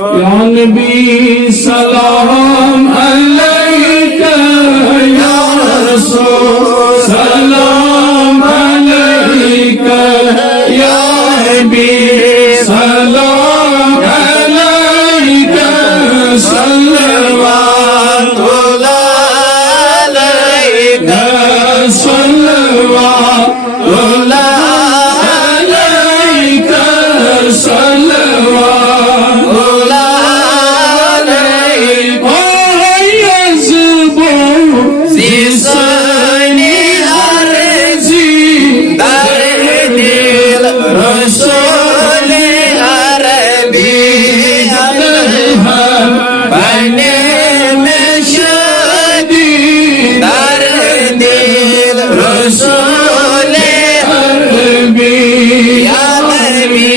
या नबी सलाम अलैका या रसूल सलाम अलैका या नबी सलाम अलैका सल्लल्लाहु अलैका सल्लल्लाहु अलैका सल्लल्लाहु अलैका यज़बु सिसानी अर्ज़ी दर दिल रसूल अरबी बने में शादी दर दिल रसूल अरबी या नबी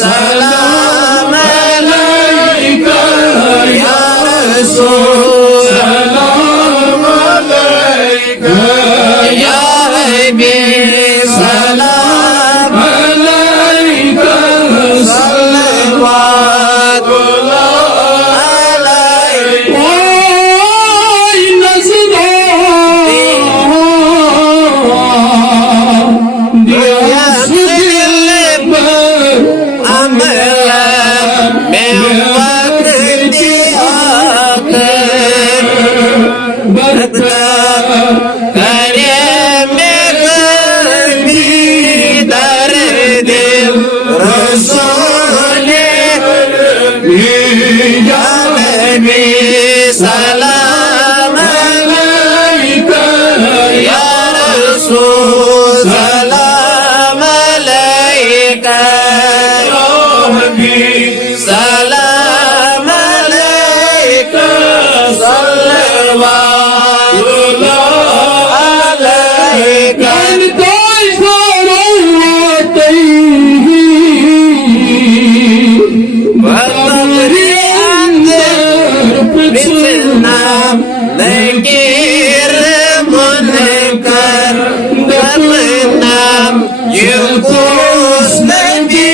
सलाम अलैका या रसूल सलाम अलैका या नबी सलाम अलैका सल्लल्लाहु अलैका ओय नज़रों दिया दिल पर अमर में वक्त दिया कर बरता करे मेरे दर दिल रसूल या नबी सलाम अलैका या रसूल सलाम अलैका या नबी सलाम अलैका सल्लल्लाहु अलैका बतरी अंदर बिचना नकीर मुनकर दफनाम युकुस नबी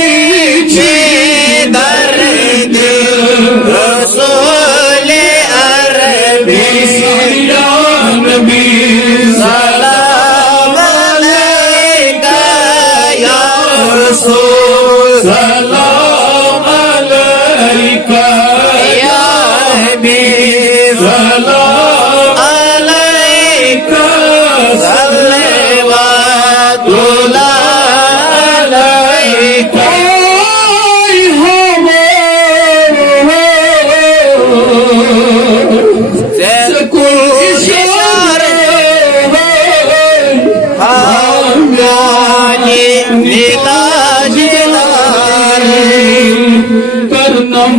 दर दिल रसूल अरबी या नबी सलाम अलैका या रसूल सलाम अलैका या हबीब सलाम अलैका सल्लल्लाहु अलैका करनम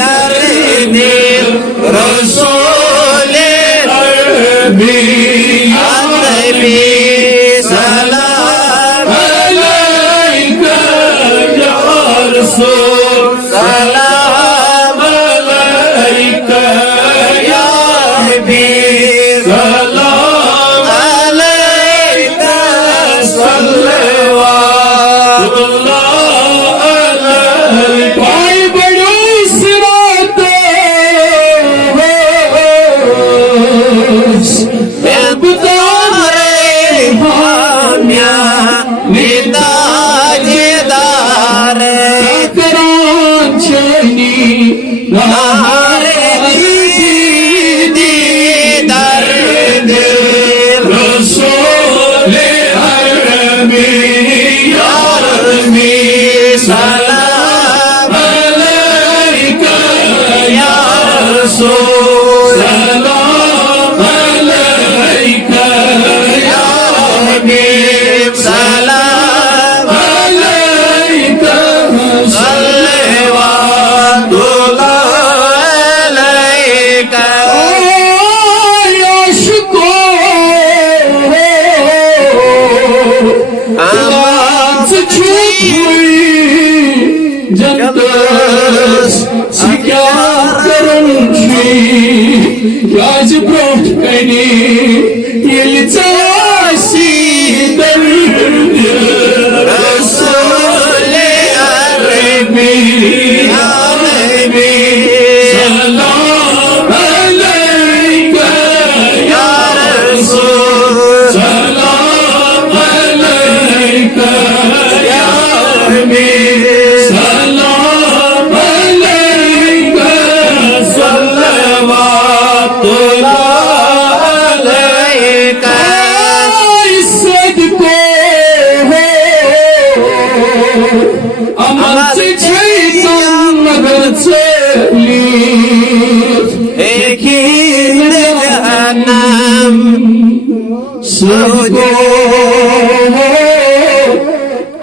दर दिल रसूल अरबी सलाम अलैका या रसूल सलाम अलैका या हबीब सलाम अलैका सल्लल्लाहु अलैका भाई बड़ो सिराते बेबदारे हामिया निदाजदार करांचनी नारे दी दर दिल रसूल अरबी या रबी सलाम अलैका या रसूल सलाम अलैका या हबीब सलाम अलैका सल्लल्लाहु अलैका आवाज छुप हुई जनतस शिकार करूंगी याज ब्रोट कनी ये चासी दर्द रसूल आमचे छैतान मगर चलीत एकीन जहन्नम सगो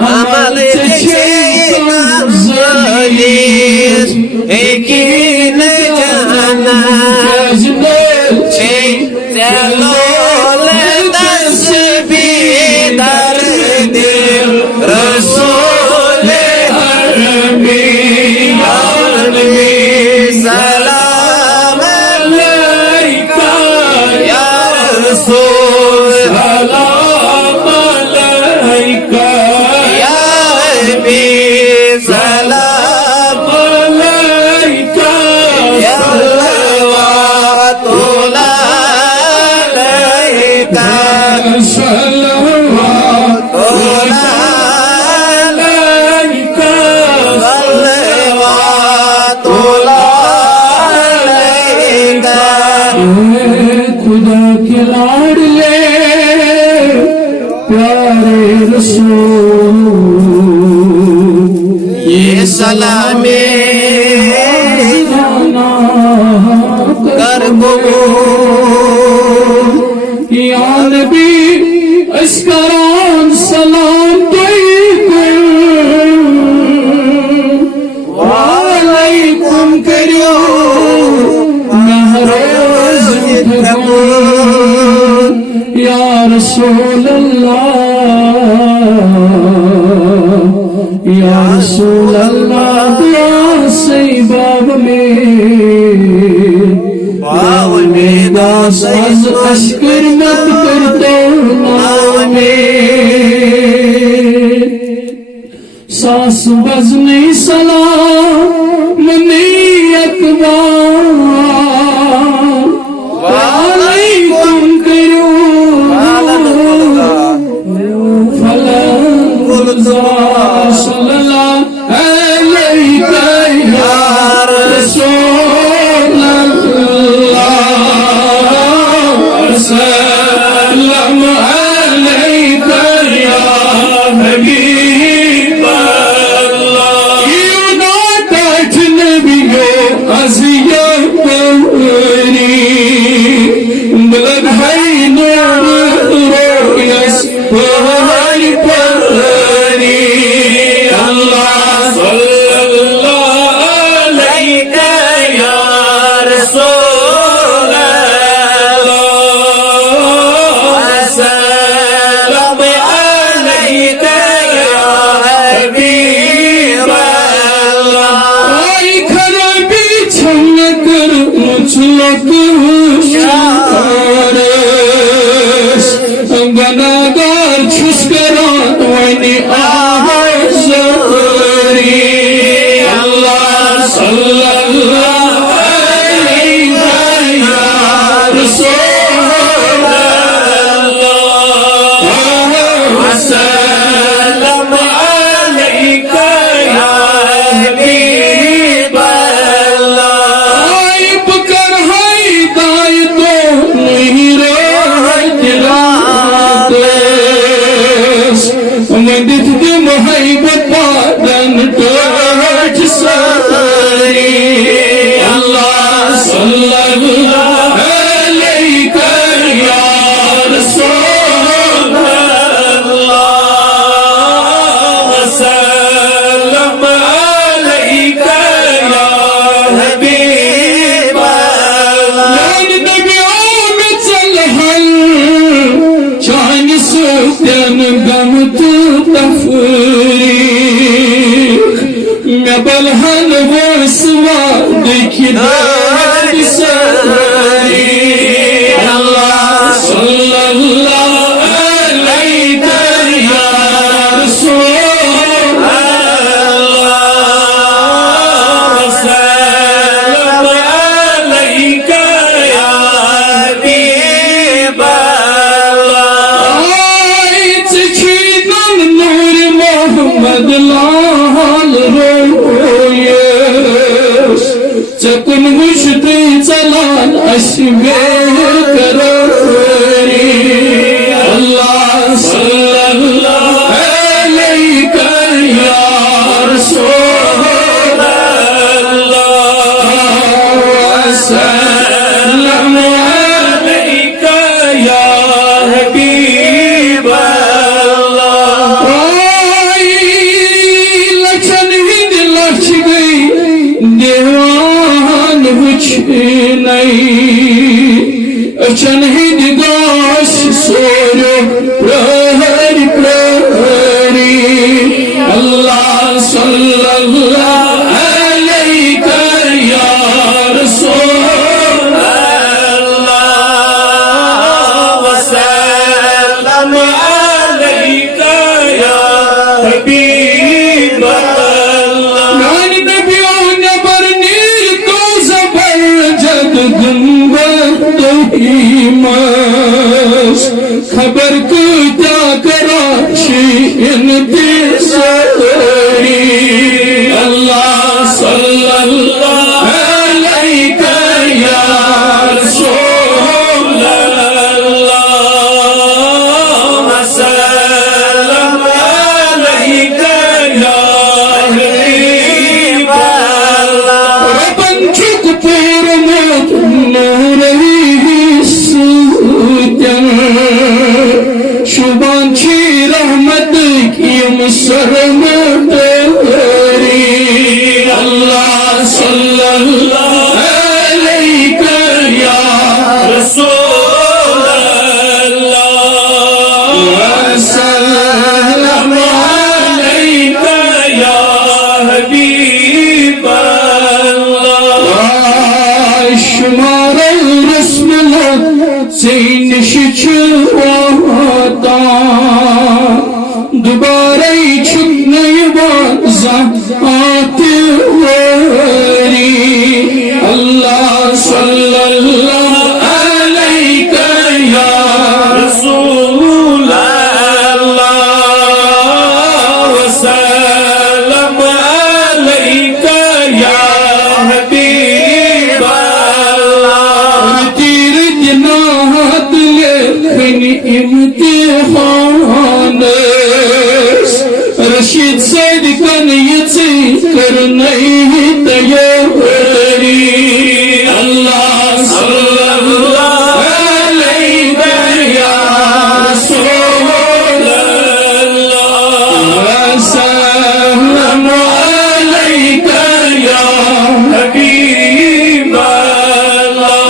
आमचे छैतान चलीत एकीन जहन्नम चलो खुदा के लाडले प्यारे रसूल ये सलामे कर कबूल या नबी अस्करान सलाम वालेकुम करियो महरोज या रसूल अल्लाह या रसूल अल्लाह या सही बाब में दास अज अश्कर मत करते नामे सास बजनी सलाम नहीं अकबार वालेकुम करो फलन सल्लल्लाहु अलैहि या रसूल अल्लाह सल्लम अलैका या हबीब अल्लाह युना काठ नबियो अज़ियत परी बुलंद है रोयस पहाड़ परी अल्लाह सल्लल्लाहु अलैका या रसूल अल्लाह सल्लम अलैका या हबीब अल्लाह आई खराबी छन कर मुझलक शारस गनागार छुस्करा वनी आज़री अल्लाह सल्लल्लाहु अलैहि या रसूल अल्लाह सल्लम अलैका या हबीब अल्लाह आई पुकार है दाई तो नहीं मंदिर के मोहब्बत पादन टोच सारी अल्लाह सल्लल्लाहु अलैका या रसूल अल्लाह सल्लम अलैका या हबीब अल्लाह नबियों में चल हल चान सुतन गम तू मैं बलहन वो सुवा देखी सारी अल्लाह सल्लल्लाहु अलैका या रसूल अल्लाह सल्लम अलैका या हबीब अल्लाह नूर मोहम्मद लाल रोयस चकुन मुश्ती चलान अशबे करोरी अल्लाह सल्लल्लाहु अलैका या Öçen hidigaş soru prahari prahari Allah sallallahu aleyke ya Resulallah ve sellem aleyke ya Habiballah. Yani nebiyone barnir ko zabar jad gumbad himas khabar ko kya karashi intisari Allah sallallahu aleyke ya Resulallah ve sellem aleyke ya Habiballah. Rabban çok pürmüt nurli sudan Şuban çi rahmet kim sarmadari Allah sallallahu aleyke ya Resulallah ve sellem aleyke ya Habiballah. Şumar resmine zeyn şiçvata Dubare çıkne baza atıvari Allah sallallahu aleyke ya Resulallah ve sellem aleyke ya Habiballah. Tir cinahat lekhn imtihanes Rashid Said kan yitsi karnai tayari Allah sallallahu aleyke ya Resulallah ve sellem aleyke ya Habiballah.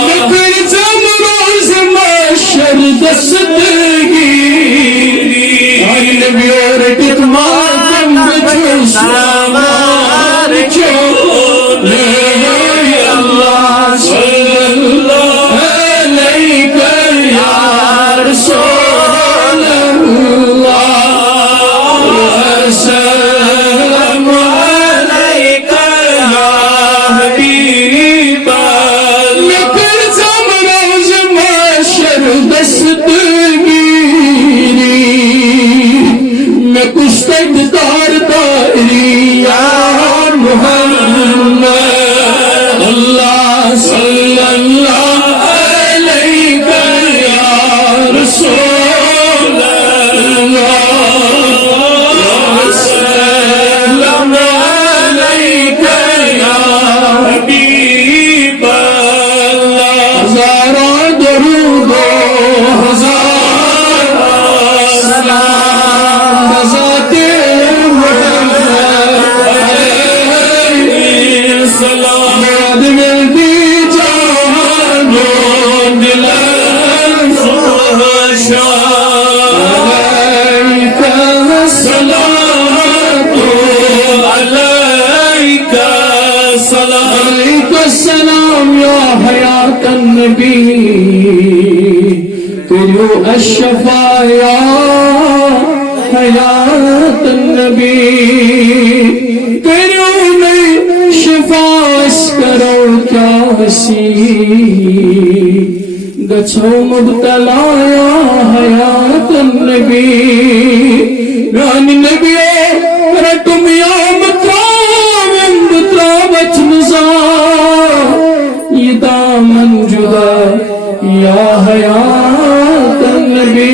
Mekir zamroz mahşer dastgiri Ay nebiyor ditmadım bütün saman çöle Allah sallallahu aleyke ya Resulallah ve sellem aleyke ya Habiballah. Mekir zamroz mahşer dastgiri मैं कुछ दारी या मुहम्मद अल्लाह सल्लल्लाहु अलैहि या रसूलल्लाह सल्लल्लाहु अलैहि या Habiballah. हज़ारा दरूद हज़ारा सलाम बज़ाते Salam याद मिलती जानो दिलन अलैका सलातो aleyke salam. अलैका सलाम या हयातन नबी करो अशफा या हयातन नबी करो नहीं शिफास करो क्या हसी गछो मुब्तला या हयातन नबी रानी नबी रटुम या मत्राम बचनजा ये दामन जुदा या हयातन नबी